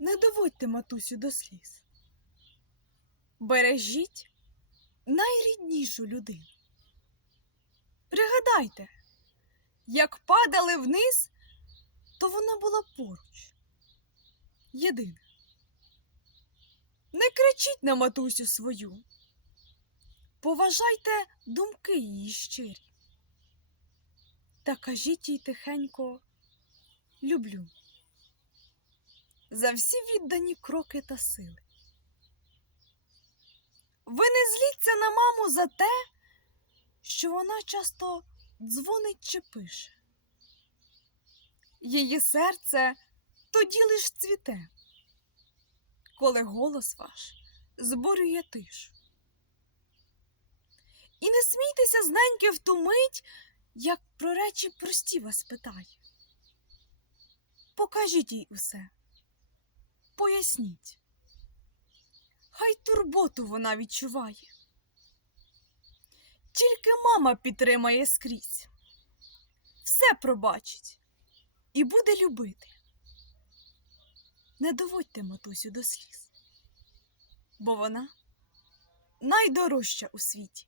Не доводьте матусю до сліз. Бережіть найріднішу людину. Пригадайте, як падали вниз, то вона була поруч. Єдина. Не кричіть на матусю свою. Поважайте думки її щирі. Та кажіть їй тихенько люблю. За всі віддані кроки та сили. Ви не зліться на маму за те, що вона часто дзвонить чи пише. Її серце тоді лиш цвіте, коли голос ваш зборює тишу. І не смійтеся з неньки в ту мить, як про речі прості вас питає. Покажіть їй усе, поясніть. Хай турботу вона відчуває. Тільки мама підтримає скрізь, все пробачить і буде любити. Не доводьте матусю до сліз, бо вона найдорожча у світі.